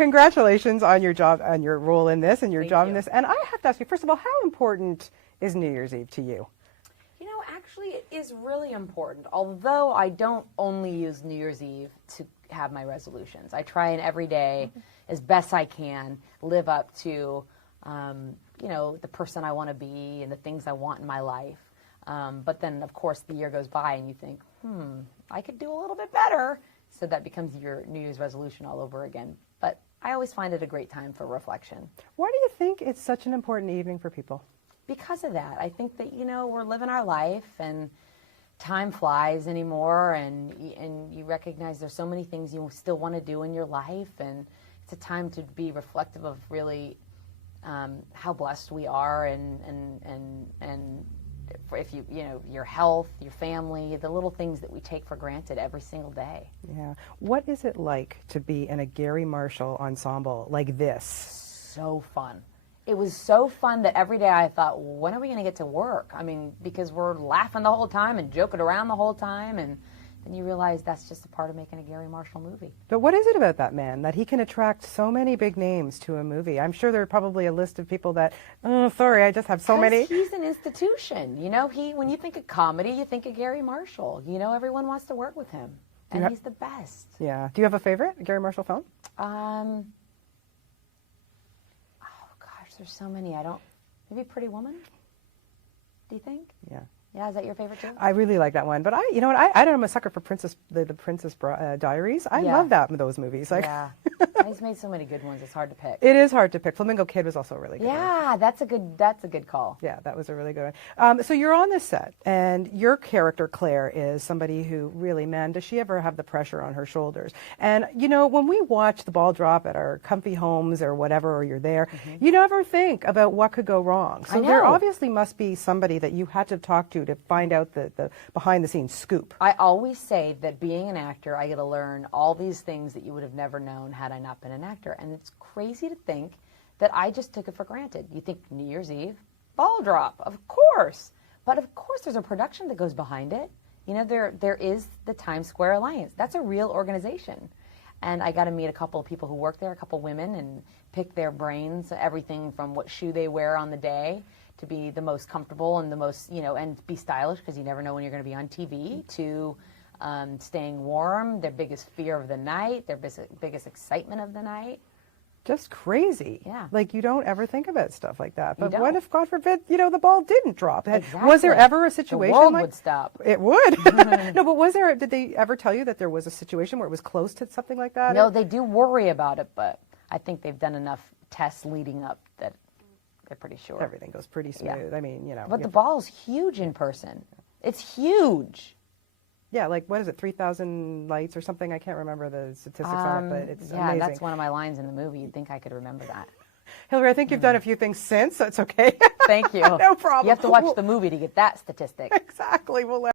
Congratulations on your job, on your role in this, and your Thank job you. in this. And I have to ask you, first of all, how important is New Year's Eve to you? You know, actually, it is really important. Although I don't only use New Year's Eve to have my resolutions. I try and every day, as best I can, live up to, you know, the person I want to be and the things I want in my life. But then, of course, the year goes by and you think, I could do a little bit better. So that becomes your New Year's resolution all over again. But I always find it a great time for reflection. Why do you think it's such an important evening for people? Because of that. I think that, you know, we're living our life and time flies anymore, and you recognize there's so many things you still want to do in your life, and it's a time to be reflective of really how blessed we are, and if you know, your health, your family, the little things that we take for granted every single day. Yeah. What is it like to be in a Gary Marshall ensemble like this? So fun. It was so fun that every day I thought, when are we going to get to work? I mean, because we're laughing the whole time and joking around the whole time, and then you realize that's just a part of making a Gary Marshall movie. But what is it about that man that he can attract so many big names to a movie? I'm sure there are probably a list of people that, oh, sorry, I just have so many. He's an institution. You know, when you think of comedy, you think of Gary Marshall. You know, everyone wants to work with him, and he's the best. Yeah. Do you have a favorite Gary Marshall film? There's so many. Maybe Pretty Woman? Do you think? Yeah. Yeah, is that your favorite too? I really like that one, but you know what? I'm a sucker for the Princess Diaries. I love those movies. Like, yeah, he's made so many good ones. It's hard to pick. It is hard to pick. Flamingo Kid was also a really good one. Yeah, that's a good call. Yeah, that was a really good one. So you're on this set, and your character Claire is somebody who really, man, does she ever have the pressure on her shoulders? And you know, when we watch the ball drop at our comfy homes or whatever, or you're there, you never think about what could go wrong. So there obviously must be somebody that you had to talk to find out the behind-the-scenes scoop. I always say that being an actor, I get to learn all these things that you would have never known had I not been an actor. And it's crazy to think that I just took it for granted. You think New Year's Eve, ball drop, of course. But of course there's a production that goes behind it. You know, there is the Times Square Alliance. That's a real organization. And I got to meet a couple of people who work there, a couple of women, and pick their brains, everything from what shoe they wear on the day to be the most comfortable and the most, you know, and be stylish because you never know when you're going to be on TV, to staying warm, their biggest fear of the night, their biggest excitement of the night. Just crazy. Yeah. Like, you don't ever think about stuff like that. But You what don't. if, God forbid, you know, the ball didn't drop? Exactly. Was there ever a situation the world like would stop. It would. No, but did they ever tell you that there was a situation where it was close to something like that? No, they do worry about it, but I think they've done enough tests leading up that they're pretty sure. Everything goes pretty smooth. Yeah. I mean, you know. But the ball's huge in person. It's huge. Yeah, like, what is it, 3,000 lights or something? I can't remember the statistics on it, but it's amazing. Yeah, that's one of my lines in the movie. You'd think I could remember that. Hilary, I think you've done a few things since, so it's okay. Thank you. No problem. You have to watch the movie to get that statistic. Exactly. We'll